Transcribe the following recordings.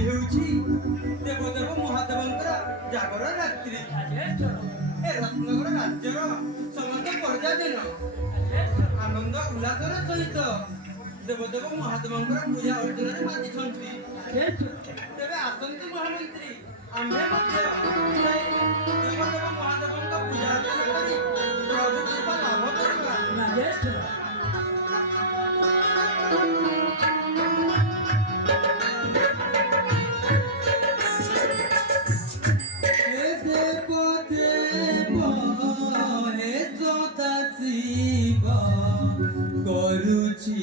ଆଜି ହେଉଛି ଦେବଦେବ ମହାଦେବଙ୍କର ଜାଗର ରାତ୍ରି। ଏ ରତ୍ନଗର ରାଜ୍ୟର ସମସ୍ତ ପ୍ରଜାଜନ ଆନନ୍ଦ ଉଲ୍ଲାସର ସହିତ ଦେବଦେବ ମହାଦେବଙ୍କର ପୂଜା ଅର୍ଚ୍ଚନାରେ ମାତିଛନ୍ତି। ତେବେ ଆସନ୍ତୁ ମହାମନ୍ତ୍ରୀ, ଆମ୍ଭେ ମଧ୍ୟ ସେଇ ଦେବଦେବ ମହାଦେବଙ୍କ ପୂଜା ଅର୍ଚ୍ଚନା କରି ପ୍ରଭୁ କୃପା ଲାଭ କରିବା। କରୁଛି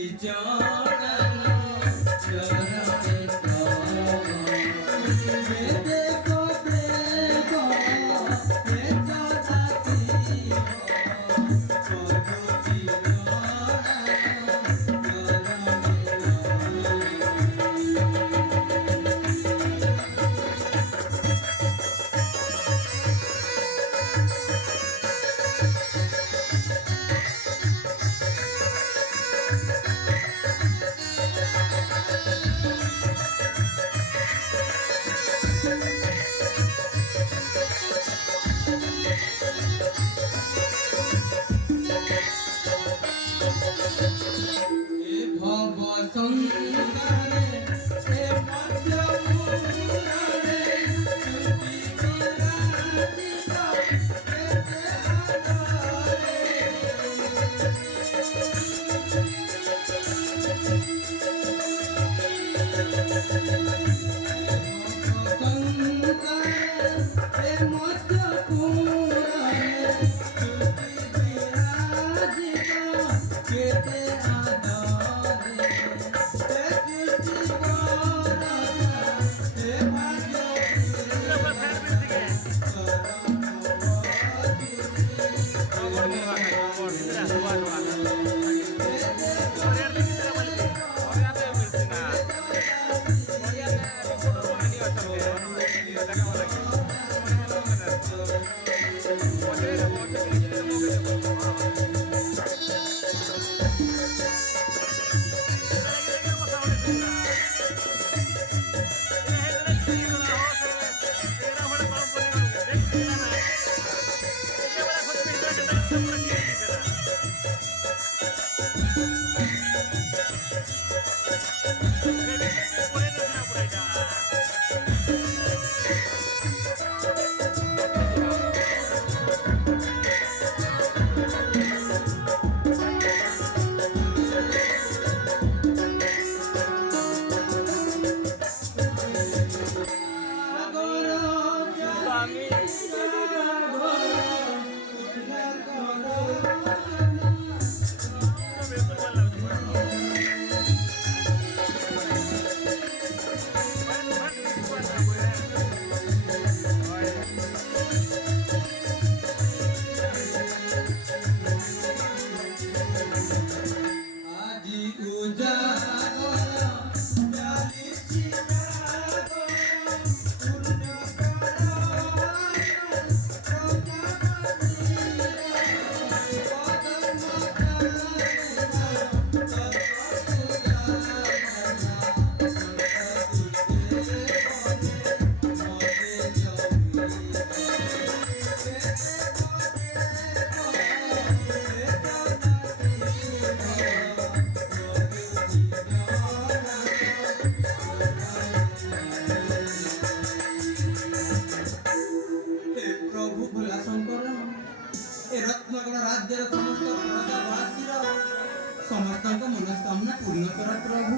ସମସ୍ତଙ୍କ ମନସ୍କାମନା ପୂର୍ଣ୍ଣ କର ପ୍ରଭୁ,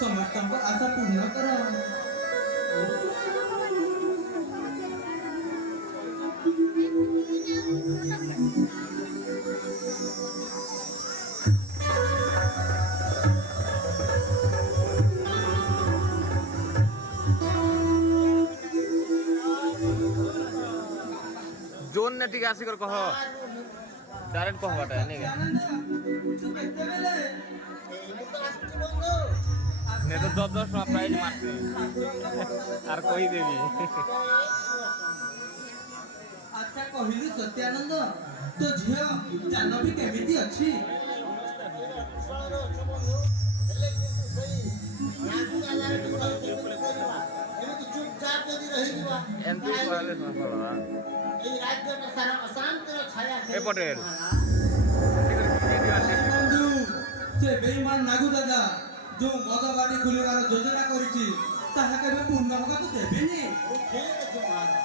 ସମସ୍ତଙ୍କ ଆଶା ପୂର୍ଣ୍ଣ କର। जोन ने ठीक आसिकर कह डायरेक्ट कह बाटा नहीं क्या ने तो 10 प्राइज मारते आर कोई देवी अच्छा कहिलु सत्यानंद तो झियो जानवी केमिति अछि ଏମିତି କହିଲେ ସଫଳ এই রাজ্যটা সারা অশান্তির ছায়া এ পটেল। ବନ୍ଧୁ ସେ ବେଇମାନ ନାଗୁ ଦାଦା ଯୋଉ ମଦ ବାଟି ଖୋଲିବାର ଯୋଜନା କରିଛି ତାହା କେବେ ପୂର୍ଣ୍ଣ ହେବାକୁ ଦେବେନି। ঠিক আছে মহারাজ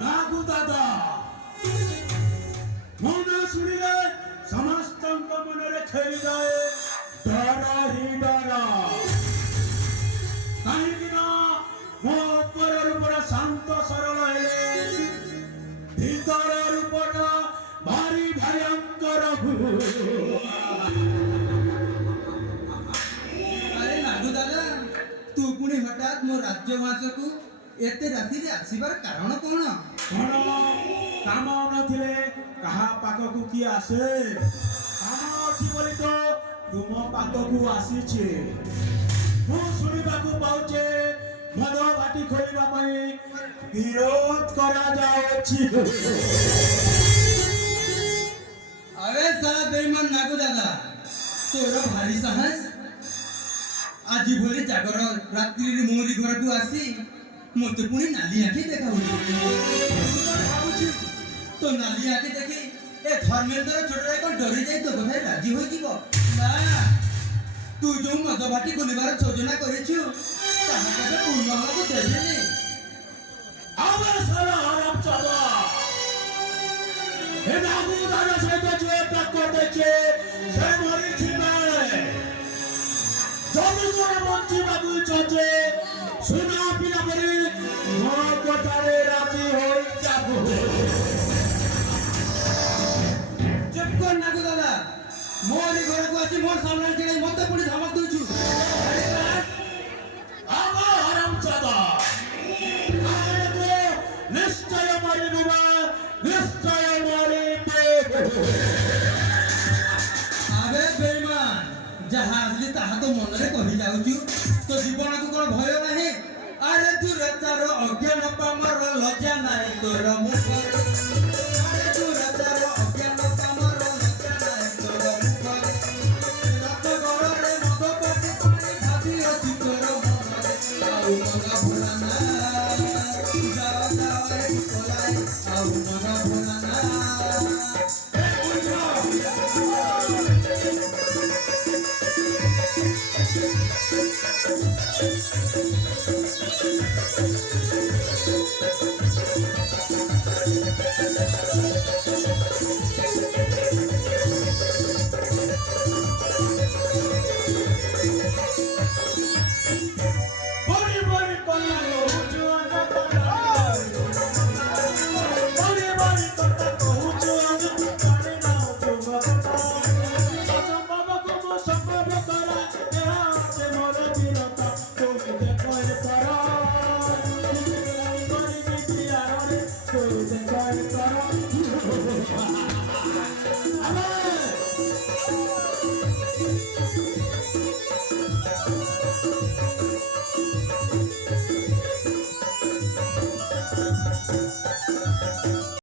नागु दादा मन शुणिले समस्त मनरे खेली जाए डर ही डर कहीं मो ऊपर रूप शांत सरल भीतर रूप भारी भयंकर ଆରେ ନାଗୁ ଦାଦା ତୁ ପୁଣି ହଠାତ୍ ମୋ ରାଜ୍ୟବାସକୁ ଏତେ ରାତିରେ ଆସିବାର କାରଣ କଣ? कौन काम नथिले कहा पाखकु की आसे काम अछि बोली तो तुम पाखकु आसीछे मु सुनिबाकु पाउछे मद बाटी खोलिबा पई विरोध करा जाउछि अरे साला बेईमान नागु दादा तोर भारी साहस আজি ভোরে জাগর রাত্রিরে মোরি ঘরକୁ আসি মতে পুনি নালি আঁখি দেখাউছি ভাবুছি তো নালি আঁখি দেখি এ ধর্মেন্দ্র ছোটরা কোন ডরি যাই তো কথায় রাজি হই দিব না তুই যে মদ বাটি খোলিবার যোজনা করেছু তাহা কেবে পূর্ণ হବାକୁ দেবেনি आवर सारा हराम चादा हे नागु दादा सहित जो तक करते छे से मरी छिने जमी कोन मंची बाबू चचे सुना पिला परी मो कोठारे राजी होई जाबो चुप कर नागु दादा मोरी घरକୁ আসি মোর সামনে ছেড়ে মতে পুনি ধমক দউছু আরে বাস आवर हराम चादा आए तो निश्चय मरी बिबा निश्चय मरी पे আবে বেঈমান যাহা আসলি তাহা তো মନରେ কহি যাউଛୁ তো জীবনକୁ কোন ভয় ନାହିଁ আরে দূরে তার অজ্ঞান পামর লজ্জা নাই তোর মুখরে আরে দূরে তার অজ্ঞান পামর লজ্জা নাই তোর মুখরে রাত গড়রে মদ পাটি পানি ভাবি অছি তোর মନରେ আউ মন ভোলা না যাও যাও রে কোলাই আউ মন ভোলা না बड़ी बड़ी पल्ला कहूछु अंग बड़ी बड़ी कथा कहूछु अंग पानी ना हो बता असंभव को मो संभव करा ଏହା ସେ ମୋର ବୀରତା ତୋ ଦେଖ କର ବड़ी ବିଦ୍ୟାରେ ତୋ ଦେଖ କର ଆମେ